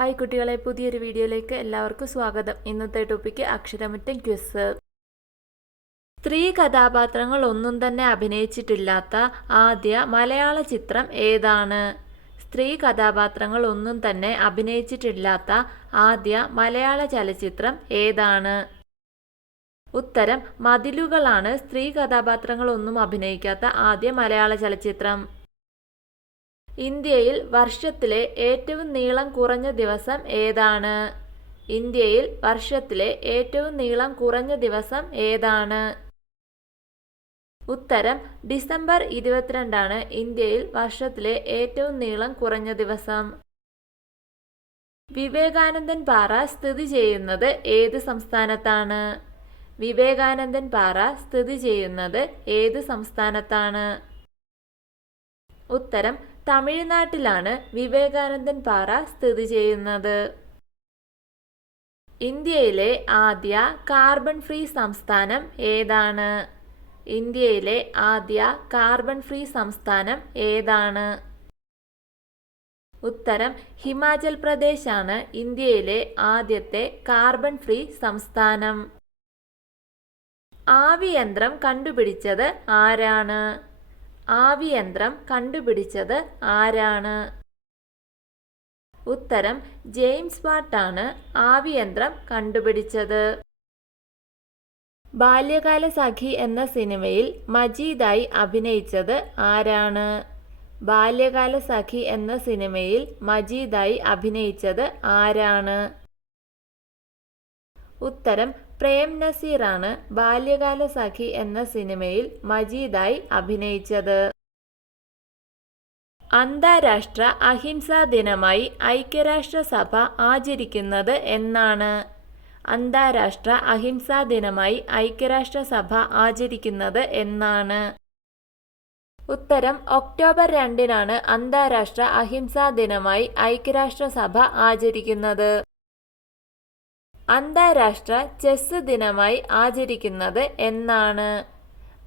Hi കുട്ടികളെ പുതിയൊരു വീഡിയോയിലേക്ക് എല്ലാവർക്കും സ്വാഗതം. ഇന്നത്തെ ടോപ്പിക്ക് അക്ഷരമുറ്റം ക്വിസ് സ്ത്രീ കഥാപാത്രങ്ങൾ ഒന്നും തന്നെ അഭിനയിച്ചിട്ടില്ലാത്ത ആദ്യ മലയാള ചിത്രം ഏതാണ്? സ്ത്രീ കഥാപാത്രങ്ങൾ ഒന്നും തന്നെ അഭിനയിച്ചിട്ടില്ലാത്ത ആദ്യ മലയാള ചലച്ചിത്രം ഏതാണ്? ഉത്തരം മതിലുകളാണ് സ്ത്രീ കഥാപാത്രങ്ങൾ ഒന്നും അഭിനയിക്കാത്ത ആദ്യ മലയാള ചലച്ചിത്രം. ഇന്ത്യയിൽ വർഷത്തിലെ ഏറ്റവും നീളം കുറഞ്ഞ ദിവസം ഏതാണ്? ഇന്ത്യയിൽ വർഷത്തിലെ ഏറ്റവും നീളം കുറഞ്ഞ ദിവസം ഏതാണ്? ഉത്തരം ഡിസംബർ ഇരുപത്തിരണ്ടാണ് ഇന്ത്യയിൽ വർഷത്തിലെ ഏറ്റവും നീളം കുറഞ്ഞ ദിവസം. വിവേകാനന്ദൻ പാറ സ്ഥിതി ചെയ്യുന്നത് ഏത് സംസ്ഥാനത്താണ്? വിവേകാനന്ദൻ പാറ സ്ഥിതി ചെയ്യുന്നത് ഏത് സംസ്ഥാനത്താണ്? ഉത്തരം തമിഴ്നാട്ടിലാണ് വിവേകാനന്ദൻ പാറ സ്ഥിതി ചെയ്യുന്നത്. ഇന്ത്യയിലെ ആദ്യ കാർബൺ ഫ്രീ സംസ്ഥാനം ഏതാണ്? ഇന്ത്യയിലെ ആദ്യ കാർബൺ ഫ്രീ സംസ്ഥാനം ഏതാണ്? ഉത്തരം ഹിമാചൽ പ്രദേശ് ആണ് ഇന്ത്യയിലെ ആദ്യത്തെ കാർബൺ ഫ്രീ സംസ്ഥാനം. ആവിയന്ത്രം കണ്ടുപിടിച്ചത് ആരാണ്? ആവിയന്ത്രം കണ്ടുപിടിച്ചത് ആരാണ്? ഉത്തരം ജെയിംസ് വാട്ടാണ് ആവിയന്ത്രം കണ്ടുപിടിച്ചത്. ബാല്യകാല സഖി എന്ന സിനിമയിൽ മജീദായി അഭിനയിച്ചത് ആരാണ്? ബാല്യകാല സഖി എന്ന സിനിമയിൽ മജീദായി അഭിനയിച്ചത് ആരാണ്? ഉത്തരം പ്രേം നസീറാണ് ബാല്യകാല സഖി എന്ന സിനിമയിൽ മജീദായി അഭിനയിച്ചത്. അന്താരാഷ്ട്ര അഹിംസാ ദിനമായി ഐക്യരാഷ്ട്രസഭ ആചരിക്കുന്നത് എന്നാണ്. അന്താരാഷ്ട്ര അഹിംസാ ദിനമായി ഐക്യരാഷ്ട്രസഭ ആചരിക്കുന്നത് എന്നാണ്. ഉത്തരം ഒക്ടോബർ രണ്ടിനാണ് അന്താരാഷ്ട്ര അഹിംസാ ദിനമായി ഐക്യരാഷ്ട്രസഭ ആചരിക്കുന്നത്. അന്താരാഷ്ട്ര ചെസ് ദിനമായി ആചരിക്കുന്നത് എന്നാണ്.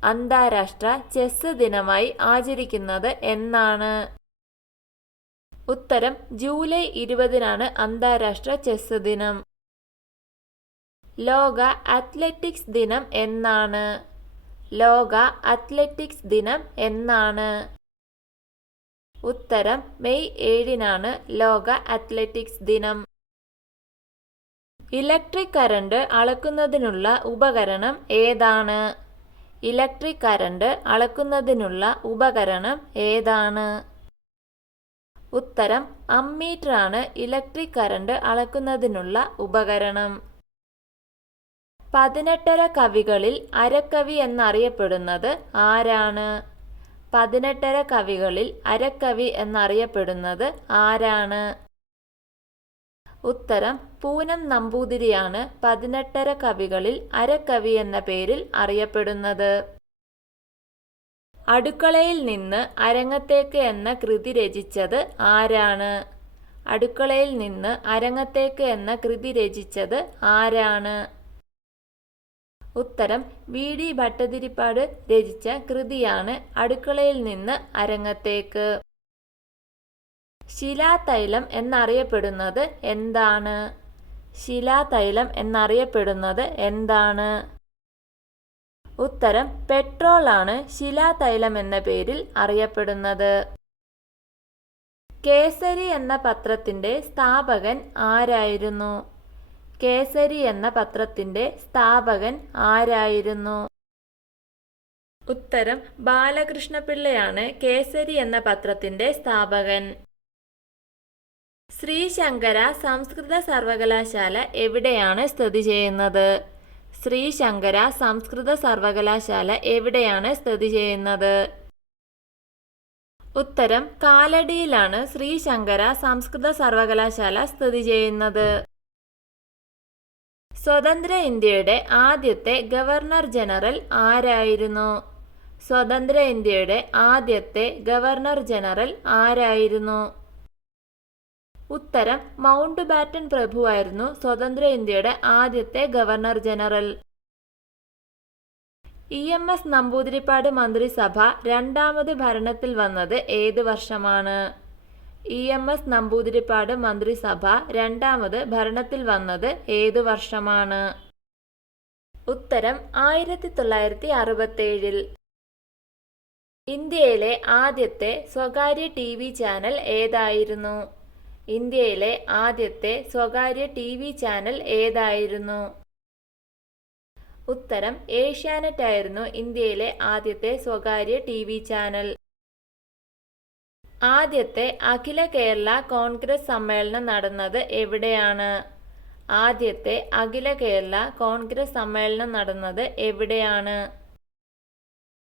അന്താരാഷ്ട്ര ചെസ് ദിനമായി ആചരിക്കുന്നത് എന്നാണ്. ഉത്തരം ജൂലൈ ഇരുപതിനാണ് അന്താരാഷ്ട്ര ചെസ് ദിനം. ലോക അത്ലറ്റിക്സ് ദിനം എന്നാണ്. ലോക അത്ലറ്റിക്സ് ദിനം എന്നാണ്. ഉത്തരം മെയ് ഏഴിനാണ് ലോക അത്ലറ്റിക്സ് ദിനം. ഇലക്ട്രിക് കറണ്ട് അളക്കുന്നതിനുള്ള ഉപകരണം ഏതാണ്? ഇലക്ട്രിക് കറണ്ട് അളക്കുന്നതിനുള്ള ഉപകരണം ഏതാണ്? ഉത്തരം അമ്മീറ്റർ ആണ് ഇലക്ട്രിക് കറണ്ട് അളക്കുന്നതിനുള്ള ഉപകരണം. പതിനെട്ടര കവികളിൽ അരക്കവി എന്നറിയപ്പെടുന്നത് ആരാണ്? പതിനെട്ടര കവികളിൽ അരക്കവി എന്നറിയപ്പെടുന്നത് ആരാണ്? ഉത്തരം പൂനം നമ്പൂതിരിയാണ് പതിനെട്ടര കവികളിൽ അരക്കവി എന്ന പേരിൽ അറിയപ്പെടുന്നത്. അടുക്കളയിൽ നിന്ന് അരങ്ങത്തേക്ക് എന്ന കൃതി രചിച്ചത് ആരാണ്? അടുക്കളയിൽ നിന്ന് അരങ്ങത്തേക്ക് എന്ന കൃതി രചിച്ചത് ആരാണ്? ഉത്തരം വി. ഡി. ഭട്ടതിരിപ്പാട് രചിച്ച കൃതിയാണ് അടുക്കളയിൽ നിന്ന് അരങ്ങത്തേക്ക്. ശിലാതൈലം എന്നറിയപ്പെടുന്നത് എന്താണ്? ശിലാതൈലം എന്നറിയപ്പെടുന്നത് എന്താണ്? ഉത്തരം പെട്രോൾ ആണ് ശിലാതൈലം എന്ന പേരിൽ അറിയപ്പെടുന്നത്. കേസരി എന്ന പത്രത്തിന്റെ സ്ഥാപകൻ ആരായിരുന്നു? കേസരി എന്ന പത്രത്തിന്റെ സ്ഥാപകൻ ആരായിരുന്നു? ഉത്തരം ബാലകൃഷ്ണപിള്ളയാണ് കേസരി എന്ന പത്രത്തിന്റെ സ്ഥാപകൻ. ശ്രീശങ്കര സംസ്കൃത സർവകലാശാല എവിടെയാണ് സ്ഥിതി ചെയ്യുന്നത്? ശ്രീശങ്കര സംസ്കൃത സർവകലാശാല എവിടെയാണ് സ്ഥിതി ചെയ്യുന്നത്? ഉത്തരം കാലടിയിലാണ് ശ്രീശങ്കര സംസ്കൃത സർവകലാശാല സ്ഥിതി ചെയ്യുന്നത്. സ്വതന്ത്ര ഇന്ത്യയുടെ ആദ്യത്തെ ഗവർണർ ജനറൽ ആരായിരുന്നു? സ്വതന്ത്ര ഇന്ത്യയുടെ ആദ്യത്തെ ഗവർണർ ജനറൽ ആരായിരുന്നു? ഉത്തരം മൗണ്ട് ബാറ്റൻ പ്രഭുവായിരുന്നു സ്വതന്ത്ര ഇന്ത്യയുടെ ആദ്യത്തെ governor general. E M S Namboodiripad മന്ത്രിസഭ രണ്ടാമത് ഭരണത്തിൽ വന്നത് ഏത് വർഷമാണ്? ഇ എം എസ് നമ്പൂതിരിപ്പാട് മന്ത്രിസഭ രണ്ടാമത് ഭരണത്തിൽ വന്നത് ഏതു വർഷമാണ്? ഉത്തരം ആയിരത്തി തൊള്ളായിരത്തി അറുപത്തേഴിൽ ഇന്ത്യയിലെ ആദ്യത്തെ സ്വകാര്യ ടി വി ചാനൽ ഏതായിരുന്നു? ഇന്ത്യയിലെ ആദ്യത്തെ സ്വകാര്യ ടി വി ചാനൽ ഏതായിരുന്നു? ഉത്തരം ഏഷ്യാനെറ്റ് ആയിരുന്നു ഇന്ത്യയിലെ ആദ്യത്തെ സ്വകാര്യ ടി വി ചാനൽ. ആദ്യത്തെ അഖില കേരള കോൺഗ്രസ് സമ്മേളനം നടന്നത് എവിടെയാണ്? ആദ്യത്തെ അഖില കേരള കോൺഗ്രസ് സമ്മേളനം നടന്നത് എവിടെയാണ്?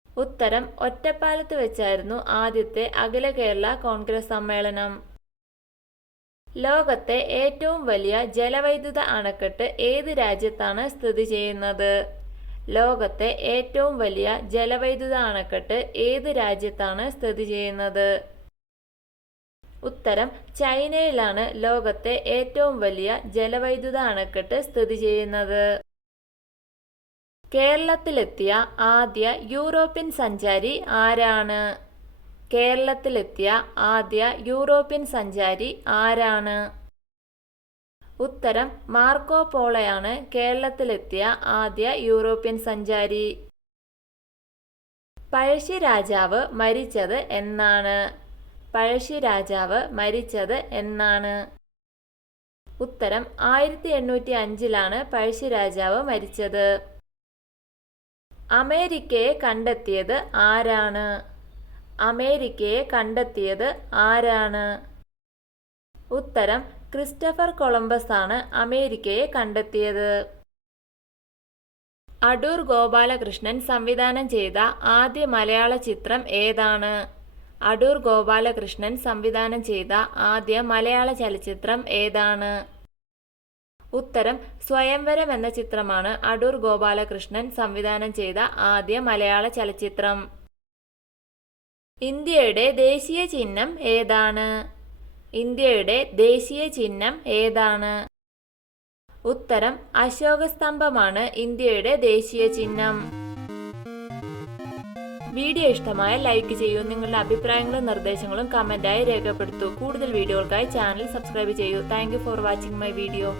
ഉത്തരം ഒറ്റപ്പാലത്ത് വെച്ചായിരുന്നു ആദ്യത്തെ അഖില കേരള കോൺഗ്രസ് സമ്മേളനം. ലോകത്തെ ഏറ്റവും വലിയ ജലവൈദ്യുത അണക്കെട്ട് ഏത് രാജ്യത്താണ് സ്ഥിതി ചെയ്യുന്നത്? ലോകത്തെ ഏറ്റവും വലിയ ജലവൈദ്യുത അണക്കെട്ട് ഏത് രാജ്യത്താണ് സ്ഥിതി ചെയ്യുന്നത്? ഉത്തരം ചൈനയിലാണ് ലോകത്തെ ഏറ്റവും വലിയ ജലവൈദ്യുത അണക്കെട്ട് സ്ഥിതി ചെയ്യുന്നത്. കേരളത്തിലെത്തിയ ആദ്യ യൂറോപ്യൻ സഞ്ചാരി ആരാണ്? കേരളത്തിലെത്തിയ ആദ്യ യൂറോപ്യൻ സഞ്ചാരി ആരാണ്? ഉത്തരം മാർക്കോ പോളയാണ് കേരളത്തിലെത്തിയ ആദ്യ യൂറോപ്യൻ സഞ്ചാരി. പഴശ്ശി രാജാവ് മരിച്ചത് എന്നാണ്. പഴശ്ശി രാജാവ് മരിച്ചത് എന്നാണ്. ഉത്തരം ആയിരത്തി എണ്ണൂറ്റി അഞ്ചിലാണ് പഴശ്ശി രാജാവ് മരിച്ചത്. അമേരിക്കയെ കണ്ടെത്തിയത് ആരാണ്? അമേരിക്കയെ കണ്ടെത്തിയത് ആരാണ്? ഉത്തരം ക്രിസ്റ്റഫർ കൊളംബസ് ആണ് അമേരിക്കയെ കണ്ടെത്തിയത്. അടൂർ ഗോപാലകൃഷ്ണൻ സംവിധാനം ചെയ്ത ആദ്യ മലയാള ചിത്രം ഏതാണ്? അടൂർ ഗോപാലകൃഷ്ണൻ സംവിധാനം ചെയ്ത ആദ്യ മലയാള ചലച്ചിത്രം ഏതാണ്? ഉത്തരം സ്വയംവരം എന്ന ചിത്രമാണ് അടൂർ ഗോപാലകൃഷ്ണൻ സംവിധാനം ചെയ്ത ആദ്യ മലയാള ചലച്ചിത്രം. ഇന്ത്യയുടെ ദേശീയ ചിഹ്നം ഏതാണ്? ഇന്ത്യയുടെ ദേശീയ ചിഹ്നം ഏതാണ്? ഉത്തരം അശോകസ്തംഭമാണ് ഇന്ത്യയുടെ ദേശീയ ചിഹ്നം. വീഡിയോ ഇഷ്ടമായ ലൈക്ക് ചെയ്യൂ. നിങ്ങളുടെ അഭിപ്രായങ്ങളും നിർദ്ദേശങ്ങളും കമന്റായി രേഖപ്പെടുത്തൂ. കൂടുതൽ വീഡിയോകൾക്കായി ചാനൽ സബ്സ്ക്രൈബ് ചെയ്യൂ. Thank for watching my video